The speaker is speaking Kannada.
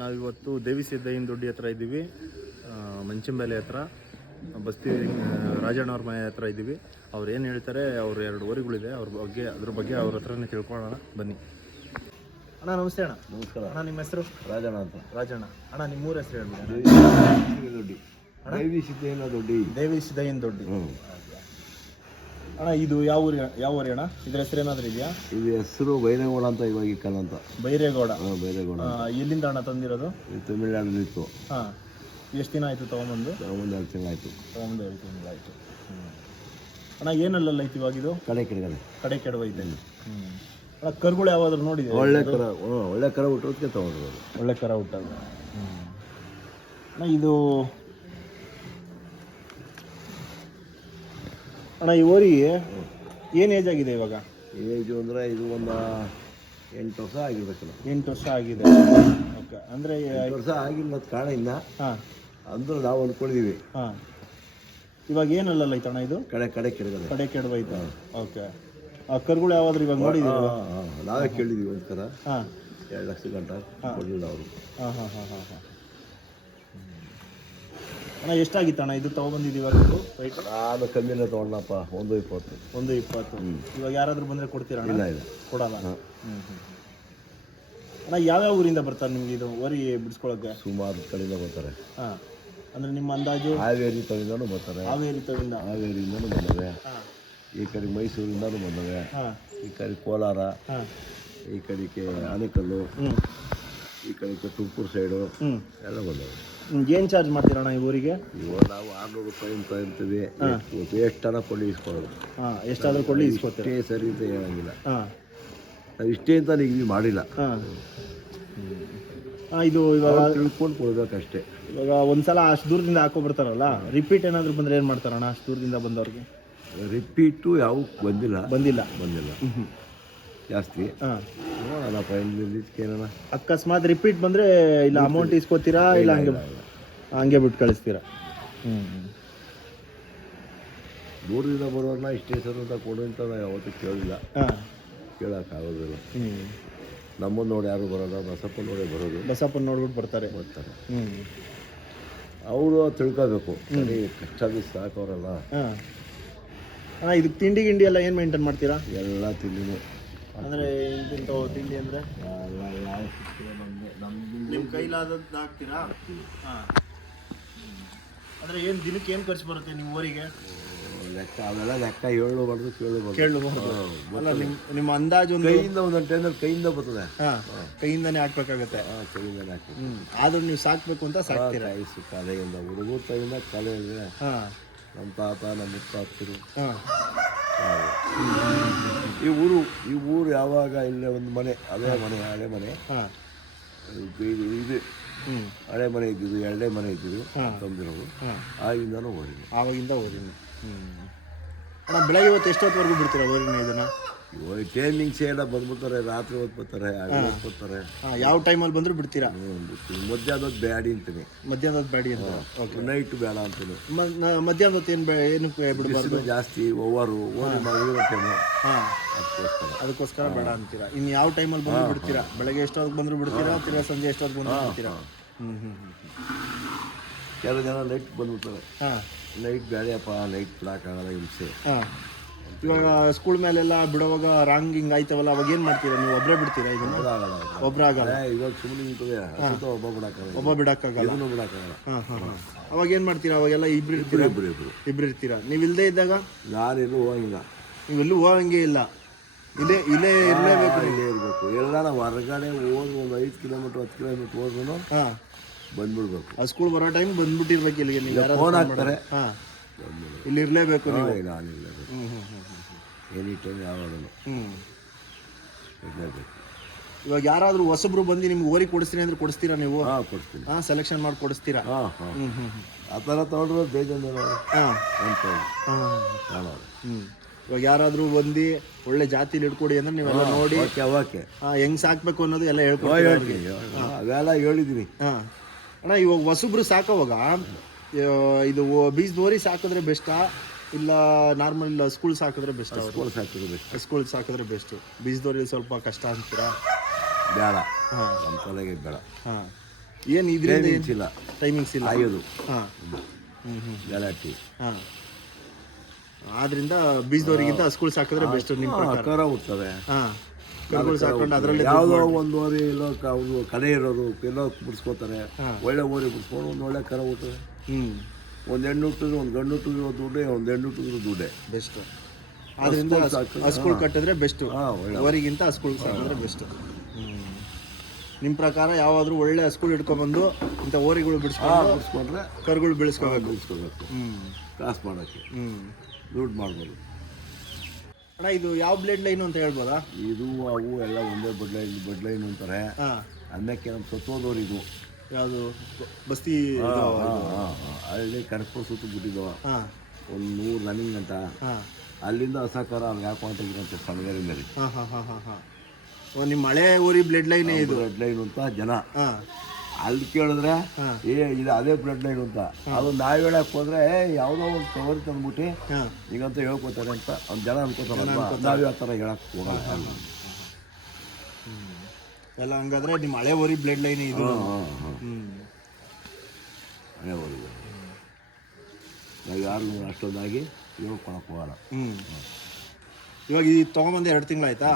ನಾವಿವತ್ತು ದೇವಿ ಸಿದ್ದಯ್ಯನ ದೊಡ್ಡಿ ಹತ್ರ ಇದ್ದೀವಿ. ಮಂಚಂಬೆಲೆ ಹತ್ರ ಬಸ್ತಿ ರಾಜಣ್ಣವ್ರ ಮನೆ ಹತ್ರ ಇದ್ದೀವಿ. ಅವ್ರು ಏನು ಹೇಳ್ತಾರೆ, ಅವ್ರು 2 ಊರುಗಳಿದೆ, ಅದ್ರ ಬಗ್ಗೆ ಅವ್ರ ಹತ್ರನೇ ತಿಳ್ಕೊಳ್ಳೋಣ ಬನ್ನಿ. ಅಣ್ಣ ನಮಸ್ತೆ. ಅಣ್ಣ ನಮಸ್ಕಾರ. ಅಣ್ಣ ನಿಮ್ಮ ಹೆಸರು? ರಾಜಣ್ಣ ಅಂತ. ರಾಜಣ್ಣ. ಅಣ್ಣ ನಿಮ್ಮೂರ ಹೆಸರು ಹೇಳ್ಬಿಡಿ. ದೊಡ್ಡಿ ದೇವಿ ಸಿದ್ದಯ್ಯನ ದೊಡ್ಡಿ. ದೇವಿ ಸಿದ್ದಯ್ಯನ ದೊಡ್ಡಿ. ಅಣ್ಣ ಇದು ಯಾವ ಊರಿ ಅಣ್ಣ? ಇದ್ರ ಹೆಸರು ಏನಾದರೂ ಇದೆಯಾ? ಇದು ಹೆಸರು ಬೈರೇಗೌಡ ಅಂತ, ಇವಾಗ ಇಕ್ಕನಂತ. ಬೈರೇಗೌಡ. ಬೈರೇಗೌಡ. ಎಲ್ಲಿಂದ ಅಣ್ಣ ತಂದಿರೋದು? ತಮಿಳ್ನಾಡಲ್ಲಿ ಇತ್ತು. ಹಾಂ. ಎಷ್ಟು ದಿನ ಆಯಿತು ತೊಗೊಂಬಂದು? 2 ತಿಂಗಳಾಯಿತು. 2 ತಿಂಗಳಾಯಿತು. ಅಣ್ಣ ಏನಲ್ಲ ಐತಿ ಇವಾಗ ಇದು? ಕಡೆ ಕೆಡವೈತೆ. ಅಣ್ಣ ಕರುಗಳು ಯಾವಾದ್ರೂ ನೋಡಿದೆ? ಒಳ್ಳೆ ಕರ ಹುಟ್ಟೋದಕ್ಕೆ ತೊಗೊಂಡಿರೋದು. ಒಳ್ಳೆ ಕರ ಹುಟ್ಟೋದು. ಅಣ್ಣ ಇದು ಅಣ್ಣ ಈ ಓರಿಗೆ ಏನು ಏಜ್ ಆಗಿದೆ ಇವಾಗ? ಏಜು ಅಂದರೆ ಇದು ಒಂದು 8 ವರ್ಷ ಆಗಿರ್ಬೇಕಲ್ಲ. 8 ವರ್ಷ ಆಗಿದೆ. ಓಕೆ. ಅಂದರೆ 8 ವರ್ಷ ಆಗಿಲ್ಲ ಅಂತ ಕಾರಣ ಇಲ್ಲ. ಹಾಂ. ಅಂದ್ರೆ ನಾವು ಅಂದ್ಕೊಂಡಿದ್ದೀವಿ. ಹಾಂ. ಇವಾಗ ಏನಲ್ಲ ಐತಣ್ಣ ಇದು? ಕಡೆ ಕೆಡವೈತೆ. ಓಕೆ. ಆ ಕರುಗಳು ಯಾವಾದ್ರೂ ಇವಾಗ ನೋಡಿದ್ದೀವಿ? ನಾವೇ ಕೇಳಿದ್ದೀವಿ ಒಂದು ಕರ. ಹಾಂ. 2 ಲಕ್ಷ ಗಂಟ ಕೊಡಲಿಲ್ಲ ಅವರು. ಹಾಂ. ಅಣ್ಣ ಎಷ್ಟಾಗಿತ್ತಣ್ಣ ಇದು ತೊಗೊಬಂದಿದ್ದೀವಿ ರೈಟ್? ನಾನು ಕಮ್ಮಿನೇ ತೊಗೊಂಡಪ್ಪ. 1.20. 1.20. ಇವಾಗ ಯಾರಾದರೂ ಬಂದರೆ ಕೊಡ್ತೀರಾ? ಇಲ್ಲ ಕೊಡಲ್ಲ. ಅಣ್ಣ ಯಾವ್ಯಾವ ಊರಿಂದ ಬರ್ತಾರೆ ನಿಮ್ಗೆ ಇದು ಓರಿ ಬಿಡಿಸ್ಕೊಳಕ್ಕೆ? ಸುಮಾರು ಕಡೆಯಿಂದ ಬರ್ತಾರೆ. ಹಾಂ. ಅಂದರೆ ನಿಮ್ಮ ಅಂದಾಜು? ಹಾವೇರಿ ತವಿಂದನೂ ಬರ್ತಾರೆ. ಹಾವೇರಿಯಿಂದನೂ ಬಂದವೆ. ಈ ಕಡೆ ಮೈಸೂರಿಂದನೂ ಬಂದವೆ. ಈ ಕಡೆ ಕೋಲಾರ, ಈ ಕಡೆಗೆ ಆನೇಕಲ್ಲು, ಈ ಕಡೆಗೆ ತುಮಕೂರು ಸೈಡು ಎಲ್ಲ ಬಂದವೆ. ಏನು ಚಾರ್ಜ್ ಮಾಡ್ತೀರಣ್ಣ ಈ ಊರಿಗೆ? ಇವಾಗ ನಾವು 600 ರೂಪಾಯಿ ಅಂತ ಇರ್ತೀವಿ. ಎಷ್ಟನ್ನ ಕೊಳ್ಳಿ ಇಸ್ಕೊಳ್ಳೋದು. ಎಷ್ಟಾದರೂ ಕೊಳ್ಳಿ ಇಸ್ಕೊತೀವಿ. ಇಷ್ಟೇ ಸರಿ ಅಂತ ಹೇಳಂಗಿಲ್ಲ. ನಾವು ಇಷ್ಟೇ ಅಂತ ನಿಗದಿ ಮಾಡಿಲ್ಲ. ಇದು ಇವಾಗ ತಿಳ್ಕೊಂಡು ಕೊಡ್ಬೇಕಷ್ಟೇ. ಇವಾಗ ಒಂದ್ಸಲ ಅಷ್ಟು ದೂರದಿಂದ ಹಾಕೊಬರ್ತಾರಲ್ಲ, ರಿಪೀಟ್ ಏನಾದರೂ ಬಂದರೆ ಏನು ಮಾಡ್ತಾರಣ್ಣ ಅಷ್ಟು ದೂರದಿಂದ ಬಂದವ್ರಿಗೆ? ರಿಪೀಟು ಯಾವ ಬಂದಿಲ್ಲ ಜಾಸ್ತಿ. ನೋಡೋಣಪ್ಪ ಏನಣ್ಣ. ಅಕಸ್ಮಾತ್ ರಿಪೀಟ್ ಬಂದರೆ ಇಲ್ಲ ಅಮೌಂಟ್ ಇಸ್ಕೋತೀರಾ, ಇಲ್ಲ ಹಂಗೆ ಬಿಟ್ಟು ಕಳಿಸ್ತೀರಾ? ದೂರದಿಂದ ಬರೋರನ್ನ ಇಷ್ಟೇ ಸರ್ ಅಂತ ಕೊಡು ಅಂತ ನಾವು ಯಾವತ್ತೂ ಕೇಳಿಲ್ಲ. ಕೇಳೋಕ್ಕಾಗೋದಿಲ್ಲ. ನಮ್ಮನ್ನು ನೋಡಿ ಯಾರು ಬರೋಲ್ಲ, ಬಸಪ್ಪನ ನೋಡಿ ಬರೋದು. ಬಸಪ್ಪನ ನೋಡ್ಬಿಟ್ಟು ಬರ್ತಾರೆ. ಅವರು ತಿಳ್ಕೋಬೇಕು. ಕಷ್ಟ ಬಿದ್ದು ಸಾಕೋರಲ್ಲ. ಹಾಂ. ಇದಕ್ಕೆ ತಿಂಡಿ ಗಿಂಡಿ ಎಲ್ಲ ಏನು ಮೇಂಟೈನ್ ಮಾಡ್ತೀರಾ? ಎಲ್ಲ ತಿಂಡಿನೇ. ಅಂದರೆ ಇಂತಿಂಥವು ತಿಂಡಿ ಅಂದರೆ ನಿಮ್ಮ ಕೈಲಾದದ್ದು ಹಾಕ್ತೀರಾ? ಹಾಂ. ಅಂದರೆ ಏನು ದಿನಕ್ಕೆ ಏನು ಖರ್ಚು ಬರುತ್ತೆ ನಿಮ್ಮ ಊರಿಗೆ? ಲೆಕ್ಕ ಅವೆಲ್ಲ ಲೆಕ್ಕ ಹೇಳಬಾರ್ದು, ಕೇಳಬಹುದು. ಅಲ್ಲ ನಿಮ್ಮ ಅಂದಾಜು ಒಂದು ಕೈಯಿಂದ ಒಂದೊಂದು ಟೈಮಲ್ಲಿ ಕೈಯಿಂದ ಬರ್ತದೆ. ಹಾಂ. ಕೈಯಿಂದನೇ ಹಾಕ್ಬೇಕಾಗತ್ತೆ. ಕೈಯಿಂದನೇ ಹಾಕಿ. ಆದರೂ ನೀವು ಸಾಕಬೇಕು ಅಂತ ಸಾಕ್ತೀರಾ? ಐಸು ಕಲೆಯಿಂದ ಹುಡುಗರ ಕೈಯಿಂದ ಕಲೆ ಅಂದರೆ. ಹಾಂ. ನಮ್ಮ ತಾತ ನಮ್ಮ ಮುತ್ತಾತರು. ಹಾಂ. ಈ ಊರು ಯಾವಾಗ ಇಲ್ಲೇ ಒಂದು ಮನೆ, ಅದೇ ಮನೆ, ಹಳೆ ಮನೆ. ಹಾಂ. ಇದು ಹಳೆ ಮನೆ ಇದ್ದಿದ್ದು, 2 ಮನೆ ಇದ್ದಿದ್ದು ತಂದಿರೋದು. ಆಗಿಂದನೂ ಓದಿನಿ. ಆವಾಗಿಂದ ಓದಿನಿ. ಅಣ್ಣ ಬೆಳಗ್ಗೆ ಇವತ್ತು ಎಷ್ಟೊತ್ತವರೆಗೂ ಬಿಡ್ತೀರಾ ಓರಿನ ಇದನ್ನು? ಇವಾಗ ಟೈಮಿಂಗ್ಸ್ ಎಲ್ಲ ಬಂದ್ಬಿಡ್ತಾರೆ. ರಾತ್ರಿ ಹೊತ್ತು ಬರ್ತಾರೆ, ಹೊತ್ತು ಬರ್ತಾರೆ. ಯಾವ ಟೈಮಲ್ಲಿ ಬಂದರೂ ಬಿಡ್ತೀರಾ? ಮಧ್ಯಾಹ್ನದ ಬ್ಯಾಡಿ ಅಂತೀನಿ. ಮಧ್ಯಾಹ್ನದ ಬ್ಯಾಡಿ ಅಂತ. ಓಕೆ. ನೈಟ್ ಬೇಡ ಅಂತೀನಿ. ಮಧ್ಯಾಹ್ನದ ಹೊತ್ತು ಏನಕ್ಕೆ ಬಿಡಬಾರ್ದು? ಜಾಸ್ತಿ ಓವರ್ ಟೈಮು. ಹಾಂ. ಅದಕ್ಕೋಸ್ಕರ ಬೇಡ ಅಂತೀರಾ. ಇನ್ನು ಯಾವ ಟೈಮಲ್ಲಿ ಬಂದು ಬಿಡ್ತೀರಾ? ಬೆಳಗ್ಗೆ ಎಷ್ಟೊತ್ತಿಗೆ ಬಂದರೂ ಬಿಡ್ತೀರಾ, ತಿರ್ಗಾ ಸಂಜೆ ಎಷ್ಟೊತ್ತಿಗೆ ಬಂದು ಬಿಡ್ತೀರಾ? ಕೆಲವು ಜನ ನೈಟ್ ಬಂದ್ಬಿಡ್ತಾರೆ. ಹಾಂ. ನೈಟ್ ಬೇಡಪ್ಪ, ನೈಟ್ ಬಿಡೋಕ್ಕಾಗಲ್ಲ, ಹಿಂಸೆ. ಹಾಂ. ಇವಾಗ ಸ್ಕೂಲ್ ಮೇಲೆಲ್ಲ ಬಿಡುವಾಗ ರಾಂಗಿಂಗ್ ಆಯ್ತವಲ್ಲ, ಅವಾಗ ಏನು ಮಾಡ್ತೀರಾ ನೀವು? ಒಬ್ಬರೇ ಬಿಡ್ತೀರಾ ಇದನ್ನು? ಒಬ್ಬರೇ ಆಗಲ್ಲ. ಇವಾಗ ಸುಮ್ಮನೆ ನಿಂತದೆ, ಒಬ್ಬ ಬಿಡೋಕ್ಕಾಗಲ್ಲ. ಹಾಂ. ಅವಾಗ ಏನು ಮಾಡ್ತೀರಾ? ಅವಾಗೆಲ್ಲ ಇಬ್ರು ಇರ್ತೀರಾ. ನೀವು ಇಲ್ಲದೆ ಇದ್ದಾಗ? ನಾನೆಲ್ಲೂ ಹೋಗಿಲ್ಲ. ನೀವೆಲ್ಲೂ ಹೋಗಂಗೆ ಇಲ್ಲ. ಇಲ್ಲೇ ಇರಲೇಬೇಕು. ಇಲ್ಲೇ ಇರಬೇಕು. ಎಲ್ಲ ನಾವು ಹೊರಗಡೆ ಹೋಗಿ ಒಂದು 5 ಕಿಲೋಮೀಟ್ರ್ 10 ಕಿಲೋಮೀಟ್ರ್ ಹೋದ್ರೂ ಬಂದ್ಬಿಡ್ಬೇಕು. ಆ ಸ್ಕೂಲ್ ಬರೋ ಟೈಮ್ ಬಂದ್ಬಿಟ್ಟಿರ್ಬೇಕು ಇಲ್ಲಿಗೆ. ನೀವು ಫೋನ್ ಹಾಕ್ತಾರೆ. ಹಾಂ. ಇಲ್ಲಿ ಇರಲೇಬೇಕು ನೀವು? ನಾನಿರಲೇಬೇಕು. ಎನಿ ಟೈಮ್ ಯಾವಾಗಲೂ ಇರಲೇಬೇಕು. ಇವಾಗ ಯಾರಾದರೂ ಹೊಸಬ್ರು ಬಂದು ನಿಮ್ಗೆ ಓರಿ ಕೊಡಿಸ್ತೀನಿ ಅಂದ್ರೆ ಕೊಡಿಸ್ತೀರಾ ನೀವು? ಹಾಂ, ಕೊಡ್ತೀನಿ. ಹಾಂ. ಸೆಲೆಕ್ಷನ್ ಮಾಡಿ ಕೊಡಿಸ್ತೀರಾ? ಆ ಥರ ತೊಗೊಂಡ್ರೆ ಬೇಜಾರು. ಹಾಂ. ಇವಾಗ ಯಾರಾದರೂ ಬಂದು ಒಳ್ಳೆ ಜಾತಿಲಿ ಹಿಡ್ಕೊಡಿ ಅಂದ್ರೆ ನೀವೆಲ್ಲ ನೋಡಿ ಹೆಂಗ್ ಸಾಕ್ಬೇಕು ಅನ್ನೋದು ಎಲ್ಲ ಹೇಳ್ಕೊಡ್ತೀವಿ. ಅವೆಲ್ಲ ಹೇಳಿದ್ದೀನಿ. ಹಾಂ. ಅಣ್ಣ ಇವಾಗ ಹೊಸಬ್ರು ಸಾಕೋವಾಗ ಇದು ಬೀಜದ ಓರಿ ಸಾಕಿದ್ರೆ ಬೆಸ್ಟಾ, ಇಲ್ಲ ನಾರ್ಮಲ್ ಸ್ಕೂಲ್ ಸಾಕಿದ್ರೆ ಬೆಸ್ಟ್? ಸ್ಕೂಲ್ ಸಾಕಿದ್ರೆ ಬೆಸ್ಟ್. ಬೀಜದೋರಿ ಸ್ವಲ್ಪ ಕಷ್ಟ ಅಂತೀರಾ? ಬೇಡ, ನಮ್ಮ ತಲೆಗೆ ಬೇಡ. ಹಾಂ. ಏನು ಇದರಿಂದ ಟೈಮಿಂಗ್ಸ್ ಇಲ್ಲ, ಟೈಮಿಂಗ್ಸ್ ಇಲ್ಲ. ಆಯೋದು ಹಾಂ ಗಲಾಟೆ. ಹಾಂ, ಆದ್ರಿಂದ ಬೀಜದವರಿಗಿಂತ ಹಸುಗಳು ಸಾಕಿದ್ರೆ ಬೆಸ್ಟ್ ನಿಮ್ಮ ಪ್ರಕಾರ. ಕರ ಹುಡ್ತವೆ. ಹಾಂ, ಕರುಗಳು ಸಾಕೊಂಡು ಅದರಲ್ಲಿ ಯಾವುದೋ ಒಂದು ಓರಿ ಎಲ್ಲೋ ಅವ್ರು ಕಡೆ ಇರೋರು ಎಲ್ಲೋ ಬಿಡಿಸ್ಕೋತಾರೆ. ಒಳ್ಳೆ ಓರಿ ಬಿಡಿಸ್ಕೊಂಡು ಒಂದು ಒಳ್ಳೆ ಕರ ಹುಟ್ಟವೆ. ಒಂದು ಹೆಣ್ಣು ಹುಟ್ಟಿದ್ರು ಒಂದು ಗಂಡು ಹುಟ್ಟಿದ್ರು ದುಡ್ಡೇ, ಒಂದು ಹೆಣ್ಣು ಹುಟ್ಟಿದ್ರು ದುಡ್ಡೇ ಬೆಸ್ಟ್. ಆದ್ರಿಂದ ಹಸುಗಳು ಕಟ್ಟಿದ್ರೆ ಬೆಸ್ಟು, ಓರಿಗಿಂತ ಹಸುಗಳು ಸಾಕಿದ್ರೆ ಬೆಸ್ಟ್. ನಿಮ್ಮ ಪ್ರಕಾರ ಯಾವಾದರೂ ಒಳ್ಳೆ ಹಸುಗಳು ಇಟ್ಕೊಂಡ್ಬಂದು ಇಂಥ ಓರಿಗಳು ಬಿಡಿಸ್ಕೊಂಡ್ರೆ ಕರುಗಳು ಬೆಳೆಸ್ಕೋಬೇಕು. ಕಾಸು ಮಾಡೋಕ್ಕೆ ದುಡ್ಡು ಮಾಡ್ಬೋದು. ಅಣ್ಣ ಇದು ಯಾವ ಬ್ಲೇಡ್ ಲೈನು ಅಂತ ಹೇಳ್ಬೋದಾ? ಇದು ಅವು ಎಲ್ಲ ಒಂದೇ ಬಡ್ ಲೈನ್ ಅಂತಾರೆ. ಅನ್ನಕ್ಕೆ ನಮ್ಮ ಸತ್ತೋದವ್ರು ಇದು ಯಾವುದು ಬಸ್ತಿ ಹಳ್ಳಿ ಕನಕಪುರ ಸುತ್ತ ಬಿಟ್ಟಿದ್ದವ ಒಂದು 100 ರನ್ನಿಂಗ್ ಅಂತ. ಅಲ್ಲಿಂದ ಹಸಕರ ಅಲ್ಲಿ ಹಾಕುವಂತ ಇರೋಂಥ ಸಣ್ಣಗರಿಂದ ರೀ. ನಿಮ್ಮ ಹಳೆ ಊರಿ ಬ್ಲಡ್ ಲೈನ್ ಇದು, ಬ್ಲಡ್ ಲೈನ್ ಅಂತ ಜನ ಅಲ್ಲಿ ಕೇಳಿದ್ರೆ ಇದು ಅದೇ ಬ್ಲಡ್ ಲೈನ್ ಅಂತ. ಅದು ನಾವು ಹೇಳಕ್ ಹೋದ್ರೆ ಯಾವುದೋ ಒಂದು ತವರಿ ತಂದ್ಬಿಟ್ಟು ಈಗಂತ ಹೇಳ್ಕೊತಾರೆ ಅಂತ ಒಂದು ಜನ ಅನ್ಕೋತಾರೆ. ನಾವು ಆ ಥರ ಹೇಳಕ್ ಹೋಗಲ್ಲ ಎಲ್ಲ. ಹಂಗಾದ್ರೆ ನಿಮ್ಮ ಹಳೆ ಊರಿ ಬ್ಲಡ್ ಲೈನ್ ಇದು. ಹಳೆ ಊರಿ ನಾವು ಯಾರು ಅಷ್ಟೊಂದಾಗಿ ಹೇಳ್ಕೊಳಕ್ ಹೋಗಲ್ಲ. ಇವಾಗ ಇದು ತೊಗೊಂಬಂದು 2 ತಿಂಗಳಾಯ್ತಾ?